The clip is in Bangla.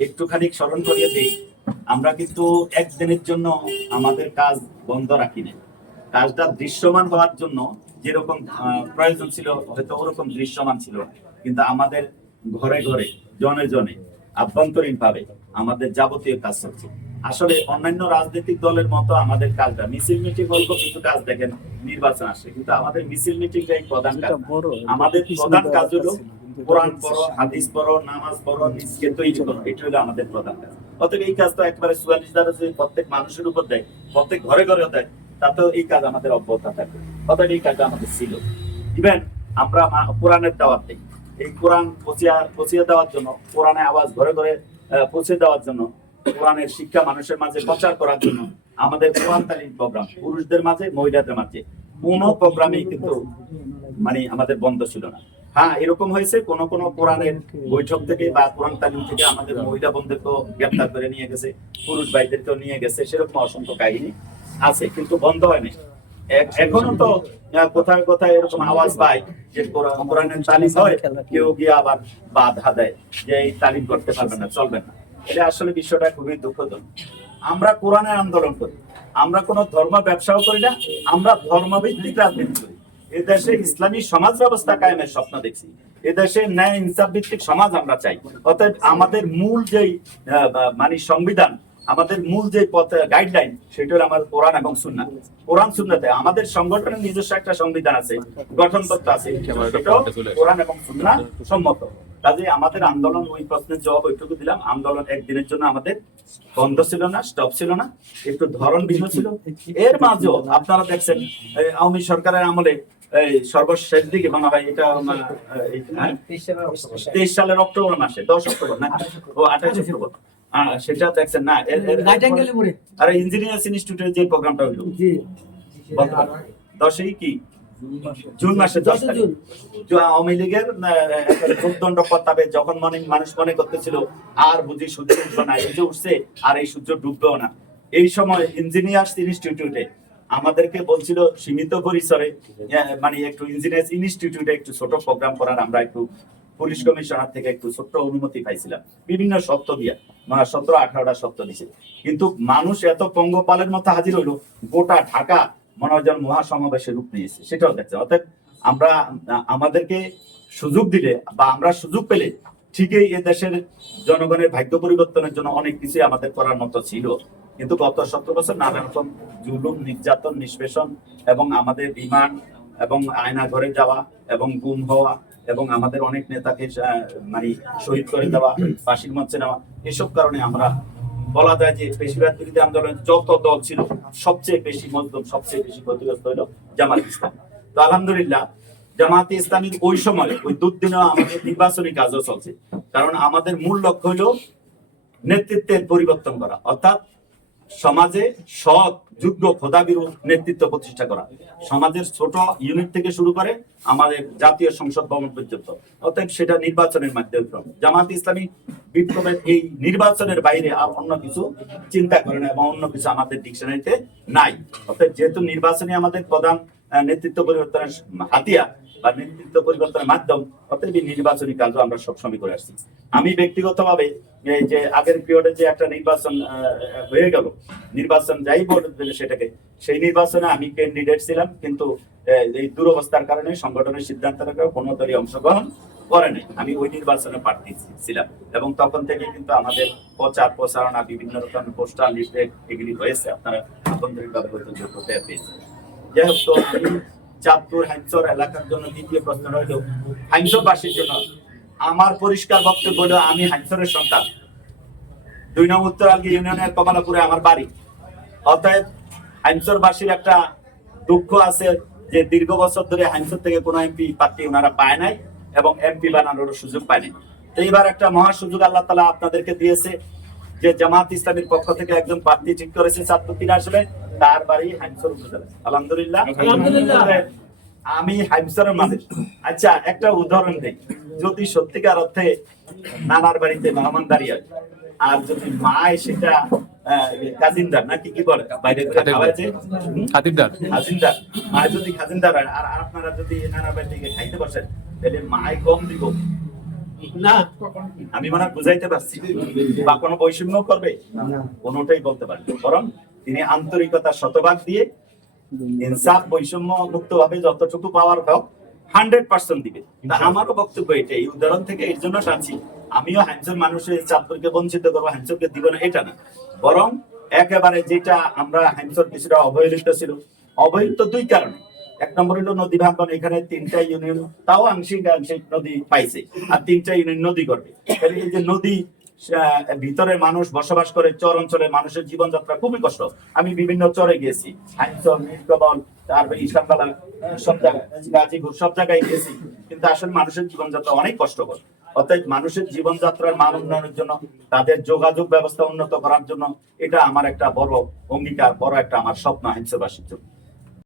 একটুখানি স্মরণ করিয়ে দিই আমরা কিন্তু একদিনের জন্য আমাদের কাজ বন্ধ রাখি না কাজটা দৃশ্যমান হওয়ার জন্য যেরকম প্রয়োজন ছিল হয়তো ওরকম দৃশ্যমান ছিল কিন্তু আমাদের ঘরে ঘরে জনে জনে আভ্যন্তরীণ ভাবে আমাদের যাবতীয় কাজ চলছে। আসলে অন্যান্য রাজনৈতিক দলের মতো আমাদের কাজটা মিছিল মিটিং অল্প কিছু কাজ দেখেন নির্বাচন আসে কিন্তু আমাদের মিছিল মিটিংটাই প্রধান কাজ। আমাদের প্রধান কাজ হলো কোরআন পড়ো হাদিস পড়ো নামাজ পড়ো নিজকে তৈরি করো এটা হলো আমাদের প্রধান কাজ। অতএব এই একবারে চুয়াল্লিশ দ্বারা যদি প্রত্যেক মানুষের উপর দেয় প্রত্যেক ঘরে ঘরে দেয় তাতেও এই কাজ আমাদের অব্যাহত থাকবে অতএব এই কাজটা আমাদের ছিল। ইভেন আমরা কোরআনের দাওয়াত দিই। এই কোরআন পচিয়া পচিয়ে দেওয়ার জন্য কোরআনে আওয়াজ ঘরে ঘরে পৌঁছে দেওয়ার জন্য কোরআনের শিক্ষা মানুষের মাঝে প্রচার করার জন্য আমাদের কোরআন তালিম প্রোগ্রাম পুরুষদের মাঝে মহিলাদের মাঝে কোনো প্রোগ্রামই কিন্তু মানে আমাদের বন্ধ ছিল না। হ্যাঁ এরকম হয়েছে, কোন কোন কোরআনের বৈঠক থেকে বা কোরআন তালিম থেকে আমাদের মহিলা বন্ধুদেরকেও গ্রেপ্তার করে নিয়ে গেছে, পুরুষ ভাইদেরকেও নিয়ে গেছে, সেরকম অসংখ্য কাহিনী আছে, কিন্তু বন্ধ হয়নি। এখনও তো কোথায় কোথায় এরকম আওয়াজ যে কোরআন- কোরআনের তালিম হয়, কেউ গিয়ে আবার বাধা দেয় যে এই তালিম করতে পারবে না, চলবে না। এটা আসলে বিষয়টা খুবই দুঃখজনক। আমরা কোরআনের আন্দোলন করি, আমরা কোনো ধর্ম ব্যবসাও করি না, আমরা ধর্মভিত্তিক রাজনীতি করি। এদেশে ইসলামী সমাজ ব্যবস্থা কায়েমের স্বপ্ন দেখছি। এদেশে ন্যায় ইনসাফ ভিত্তিক সমাজ আমরা চাই। অতএব আমাদের মূল যেই মানে সংবিধান, আমাদের মূল যে পথ গাইডলাইন সেটা হলো আমার কোরআন এবং সুন্নাহ। কোরআন সুন্নাতে আমাদের সংগঠনের নিজস্ব একটা সংবিধান আছে গঠনতন্ত্র আছে কোরআন এবং সুন্নাহ সম্মত। কাজে আমাদের আন্দোলন ওই প্রশ্নের জবাব ওইটুকু দিলাম। আন্দোলন একদিনের জন্য আমাদের বন্ধ ছিল না স্টপ ছিল না, একটু ধরন ভিন্ন ছিল। এর মাঝেও আপনারা দেখছেন আওয়ামী সরকারের আমলে এই সর্বশেষ দিকে মনে হয় এটা হ্যাঁ? তেইশ সালের অক্টোবর মাসে দশ অক্টোবর না? ও আঠাশ অক্টোবর। সেটা দেখছেন না? আর ইঞ্জিনিয়ার্স ইনস্টিটিউটের যে প্রোগ্রামটা হইল। দশই কি? জুন মাসে দশ তারিখ। আওয়ামী লীগের যখন মনে মানুষ মনে করতেছিল আর বুঝি সূর্য উঠবে না এই যে উঠছে আর এই সূর্য ডুববেও না। এই সময় ইঞ্জিনিয়ার্স ইনস্টিটিউটে আমাদেরকে বলছিল সীমিত পরিসরে মানে একটু ইঞ্জিনিয়ার্স ইনস্টিটিউটে একটু ছোট প্রোগ্রাম করার আমরা একটু পুলিশ কমিশনার থেকে একটু ছোট্ট অনুমতি পাইছিলাম। বিভিন্ন সত্য দিয়া মানে সতেরো আঠারোটা সত্য দিছিল কিন্তু মানুষ এত পঙ্গপালের মতো হাজির হইল, গোটা ঢাকা মনে হয় যেন মহাসমাবেশের রূপ নিয়েছে। সেটাও দেখছে। অর্থাৎ আমরা, আমাদেরকে সুযোগ দিলে বা আমরা সুযোগ পেলে ঠিকই এ দেশের জনগণের ভাগ্য পরিবর্তনের জন্য অনেক কিছু আমাদের করার মতো ছিল। কিন্তু গত সতেরো বছর নানা রকম জুলুম, নির্যাতন, নিষ্পেষণ এবং আমাদের বিমান এবং আয়না ঘরে যাওয়া এবং গুম হওয়া এবং আমাদের অনেক নেতাকে মানে শহীদ করে দেওয়া, ফাঁসির মঞ্চে নেওয়া, এসব কারণে আমরা বলা যায় যে পেশিবাদ বিরোধী আন্দোলন যত দল ছিল, সবচেয়ে বেশি মজলুম, সবচেয়ে বেশি ক্ষতিগ্রস্ত হলো জামাত ইসলাম। তো আলহামদুলিল্লাহ, জামাতে ইসলামীর ওই সময়, ওই দুদিনও আমাদের নির্বাচনী কাজও চলছে। কারণ আমাদের মূল লক্ষ্য হলো নেতৃত্বের পরিবর্তন করা। অর্থাৎ সমাজে সৎ, যোগ্য, খোদাবিরু নেতৃত্ব প্রতিষ্ঠা করা। সমাজের ছোট ইউনিট থেকে শুরু করে আমাদের জাতীয় সংসদ ভবন পর্যন্ত। অতএব সেটা নির্বাচনের মাধ্যমে। জামাত ইসলামী বিপ্লবের এই নির্বাচনের বাইরে আর অন্য কিছু চিন্তা করে না এবং অন্য কিছু আমাদের ডিকশনারিতে নাই। অতএব যেহেতু নির্বাচনই আমাদের প্রধান নেতৃত্ব পরিবর্তনের হাতিয়ার বা নেতৃত্ব পরিবর্তনের মাধ্যম এই নির্বাচনী কাজও আমরা সবসময় করে আসছি। আমি ব্যক্তিগতভাবে এই যে আগের পিরিয়ডে যে একটা নির্বাচন হয়ে গেল, নির্বাচন যাই বলে সেটাকে, সেই নির্বাচনে আমি ক্যান্ডিডেট ছিলাম, কিন্তু এই দুরবস্থার কারণে সংগঠনের সিদ্ধান্তের কারণে কোনো দলই অংশগ্রহণ করে নাই। আমি ওই নির্বাচনে প্রার্থী ছিলাম এবং তখন থেকে কিন্তু আমাদের প্রচার প্রচারণা বিভিন্ন রকম পোস্টার লিফলেট এগুলি হয়েছে। আপনারা পেয়েছেন। যাই হোক, তো চাঁদপুর হাইমচর এলাকার জন্য দ্বিতীয় প্রশ্ন রইল হাইমচরবাসীর জন্য। আমার পরিষ্কার বক্তব্য হলো, আমি হাইমচরের সন্তান। দুই নং উত্তরাঙ্গি ইউনিয়নের কমলাপুরে আমার বাড়ি। অতএব হাইমচরবাসীর একটা দুঃখ আছে যে দীর্ঘ বছর ধরে হাইমচর থেকে কোনো এমপি প্রার্থী ওনারা পায় নাই এবং এমপি বানানোর সুযোগ পায়নি তো এইবার একটা মহা সুযোগ আল্লাহ তালা আপনাদেরকে দিয়েছে। যে জামাত ইসলামের পক্ষ থেকে একজন প্রার্থী ঠিক করেছে চাঁদপুর আসবে তার বাড়ি উপজেলা। আলহামদুলিল্লাহ। আলহামদুলিল্লাহ। আমি হাইমচরের মানুষ। আচ্ছা একটা উদাহরণ দেই। যদি সত্যিকার অর্থে নানার বাড়িতে মেহমানদারি হয় আর যদি মা সেটা কাজিনদার নাকি কি বলে? বাইরে যে খাজিনদার মা যদি খাজিনদার আর আপনারা যদি নানা বাড়ি থেকে খাইতে বসেন তাহলে মাই কম দিব। না আমি মনে বুঝাইতে পারছি। বা কোনো বৈষম্য করবে? কোনোটাই বলতে পারবে বরং তিনি আন্তরিকতা শতভাগ দিয়ে ইনসাফ বৈষম্য মুক্ত ভাবে যতটুকু পাওয়ার হোক হান্ড্রেড পার্সেন্ট দিবে। আমারও বক্তব্য এটা এই উদাহরণ থেকে এর জন্য টানছি আমিও হ্যান্সের মানুষের চাঁদপুরকে বঞ্চিত করব হ্যান্সরকে দিব না এটা না। বরং একেবারে যেটা আমরা হ্যান্সর কিছুটা অবহেলিত ছিল। অবহেলিত দুই কারণে। এক নম্বর হলো নদী ভাঙ্গন, এখানে তিনটা ইউনিয়ন তাও আংশিক আংশিক নদী পাইছে, আর তিনটা ইউনিয়ন নদী করবে। এই যে নদী ভিতরে মানুষ বসবাস করে, চর অঞ্চলে মানুষের জীবনযাত্রা খুবই কষ্ট। আমি বিভিন্ন চরে হাইচর নীলকমল তারপর ইসলামবালা সব জায়গায়, গাজীপুর, সব জায়গায় গেছি, কিন্তু আসলে মানুষের জীবনযাত্রা অনেক কষ্টকর। অর্থাৎ মানুষের জীবনযাত্রার মান উন্নয়নের জন্য, তাদের যোগাযোগ ব্যবস্থা উন্নত করার জন্য, এটা আমার একটা বড় অঙ্গীকার, বড় একটা আমার স্বপ্ন হাইন্সবাসীর জন্য।